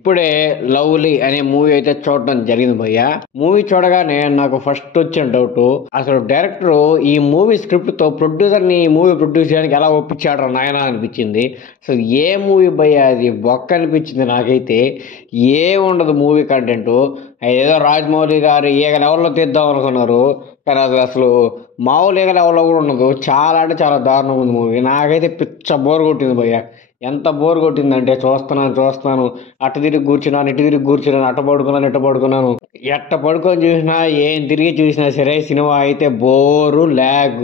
ఇప్పుడే 'లవ్లీ' అనే మూవీ అయితే చూడడం జరిగింది భయ్య. మూవీ చూడగానే నాకు ఫస్ట్ వచ్చిన డౌట్, అసలు డైరెక్టర్ ఈ మూవీ స్క్రిప్ట్ తో ప్రొడ్యూసర్ ని ఈ మూవీ ప్రొడ్యూస్ చేయడానికి ఎలా ఒప్పించాడు నాయనా అనిపించింది. అసలు ఏ మూవీ భయ్య అది, బొక్క అనిపించింది నాకైతే. ఏముండదు మూవీ కంటెంట్, ఏదో రాజమౌళి గారు ఈగ లెవెల్లో తీద్దాం అనుకున్నారు, కానీ అది అసలు మామూలు ఈగ లెవెల్లో కూడా ఉండదు. చాలా అంటే చాలా దారుణంగా ఉంది మూవీ. నాకైతే పిచ్చ బోర్ కొట్టింది భయ్య. ఎంత బోర్ కొట్టిందంటే చూస్తున్నాను, అటు తిరిగి కూర్చున్నాను, ఇటు తిరిగి కూర్చున్నాను, అట్ట పడుకున్నాను, ఇట్ట పడుకున్నాను, ఎట్ట పడుకొని చూసినా ఏం తిరిగి చూసినా సరే సినిమా అయితే బోరు ల్యాగ్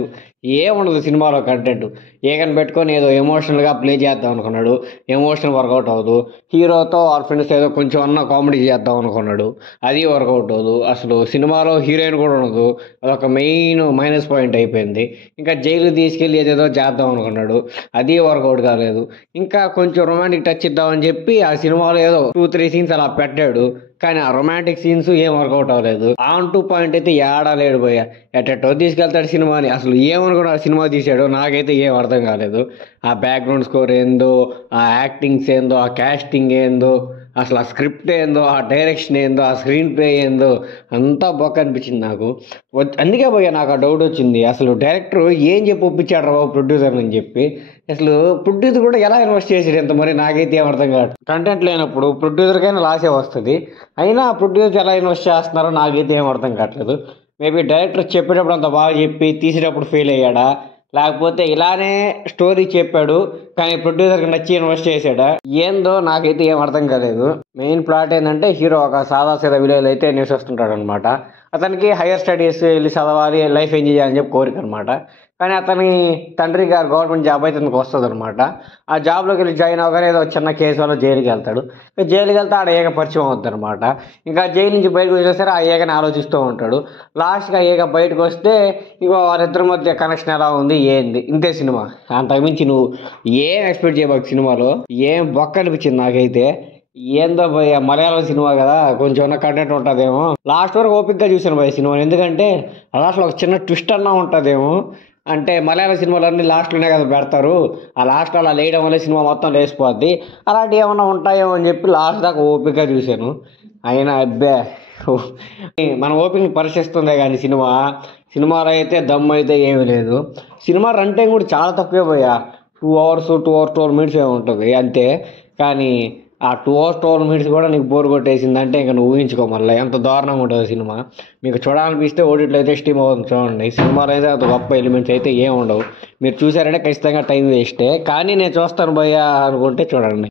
ఏముండదు సినిమాలో కంటెంట్. ఏకని పెట్టుకొని ఏదో ఎమోషనల్గా ప్లే చేద్దాం అనుకున్నాడు, ఎమోషనల్ వర్కౌట్ అవ్వదు. హీరోతో ఆర్ ఫ్రెండ్స్ ఏదో కొంచెం అన్న కామెడీ చేద్దాం అనుకున్నాడు, అది వర్కౌట్ అవ్వదు. అసలు సినిమాలో హీరోయిన్ కూడా ఉండదు, అదొక మెయిన్ మైనస్ పాయింట్ అయిపోయింది. ఇంకా జైలు తీసుకెళ్ళి ఏదేదో చేద్దాం అనుకున్నాడు, అది వర్కౌట్ కాలేదు. ఇంకా కొంచెం రొమాంటిక్ టచ్ ఇద్దామని చెప్పి ఆ సినిమాలో ఏదో 2-3 సీన్స్ అలా పెట్టాడు, కానీ ఆ రొమాంటిక్ సీన్స్ ఏం వర్కౌట్ అవ్వలేదు. ఆన్ టు పాయింట్ అయితే ఏడా లేడు పోయా. ఎట్టో తీసుకెళ్తాడు సినిమాని, అసలు ఏమనుకున్నా సినిమా తీసాడు నాకైతే ఏం అర్థం కాలేదు. ఆ బ్యాక్గ్రౌండ్ స్కోర్ ఏందో, ఆ యాక్టింగ్స్ ఏందో, ఆ క్యాస్టింగ్ ఏందో, అసలు ఆ స్క్రిప్ట్ ఏందో, ఆ డైరెక్షన్ ఏందో, ఆ స్క్రీన్ ప్లే ఏందో, అంతా బొక్క అనిపించింది నాకు. అందుకే పోయా నాకు ఆ డౌట్ వచ్చింది, అసలు డైరెక్టర్ ఏం చెప్పి ఒప్పించాడు రా బాబు ప్రొడ్యూసర్ అని చెప్పి. అసలు ప్రొడ్యూసర్ కూడా ఎలా ఇన్వెస్ట్ చేసాడు ఎంత, మరి నాకైతే ఏం అర్థం కాదు. కంటెంట్ లేనప్పుడు ప్రొడ్యూసర్కైనా లాసే వస్తుంది, అయినా ప్రొడ్యూసర్ ఎలా ఇన్వెస్ట్ చేస్తున్నారో నాకైతే ఏం అర్థం కావట్లేదు. మేబీ డైరెక్టర్ చెప్పేటప్పుడు అంత బాగా చెప్పి తీసేటప్పుడు ఫెయిల్ అయ్యాడా, లేకపోతే ఇలానే స్టోరీ చెప్పాడు కానీ ప్రొడ్యూసర్కి నచ్చి ఇన్వెస్ట్ చేశాడా, ఏందో నాకైతే ఏం అర్థం కాలేదు. మెయిన్ ప్లాట్ ఏంటంటే హీరో ఒక సాదా సీదా విలేజ్ అయితే నివసిస్తుంటాడు అనమాట. అతనికి హైయర్ స్టడీస్ వెళ్ళి చదవాలి, లైఫ్ ఎంజాయ్ చేయాలని చెప్పి కోరిక అనమాట. కానీ అతని తండ్రి గారు గవర్నమెంట్ జాబ్ అయితే అతనికి వస్తుంది అనమాట. ఆ జాబ్లోకి వెళ్ళి జాయిన్ అవ్వగానే ఏదో చిన్న కేసు వల్ల జైలుకి వెళ్తాడు. జైలుకి వెళ్తే ఆడ ఏక పరిచయం అవుతుంది అనమాట. ఇంకా జైలు నుంచి బయటకు వచ్చేసరి ఆ ఏకని ఆలోచిస్తూ ఉంటాడు. లాస్ట్గా ఏక బయటకు వస్తే ఇంకో వాళ్ళిద్దరి మధ్య కనెక్షన్ ఎలా ఉంది ఏంది, ఇంతే సినిమా. అంతకుమించి నువ్వు ఏం ఎక్స్పెక్ట్ చేయబాకు సినిమాలో. ఏం బొక్క అనిపించింది నాకైతే. ఏందో భయ్య, మలయాళం సినిమా కదా, కొంచెం కంటెంట్ ఉంటుందేమో. లాస్ట్ వరకు ఓపిక్గా చూసాను భయ్య సినిమా, ఎందుకంటే లాస్ట్లో ఒక చిన్న ట్విస్ట్ అన్నా ఉంటుందేమో. అంటే మలయాళం సినిమాలన్నీ లాస్ట్లోనే కదా పెడతారు, ఆ లాస్ట్ అలా లేయడం వల్ల సినిమా మొత్తం లేచిపోద్ది, అలాంటివి ఏమన్నా ఉంటాయేమో అని చెప్పి లాస్ట్ దాకా ఓపిక్గా చూశాను. అయినా అబ్బే, మన ఓపికని పరీక్షిస్తుందే కానీ సినిమాలో అయితే దమ్ము అయితే ఏమీ లేదు. సినిమా రన్ టైం కూడా చాలా తక్కువే పోయా, 2 hours 2 hours 12 minutes ఏమి ఉంటుంది అంతే. కానీ ఆ 2 hours 12 minutes కూడా నీకు బోర్ కొట్టేసిందంటే ఇంకా నువ్వు ఊహించుకో మళ్ళీ ఎంత దారుణంగా ఉంటుంది సినిమా. మీకు చూడాలనిపిస్తే ఓటీటీలో అయితే స్ట్రీమ్ అవుతుంది చూడండి. సినిమాలో అయితే అంత గొప్ప ఎలిమెంట్స్ అయితే ఏమి ఉండవు. మీరు చూసారంటే ఖచ్చితంగా టైం వేస్టే, కానీ నేను చూస్తాను భయ్యా అనుకుంటే చూడండి.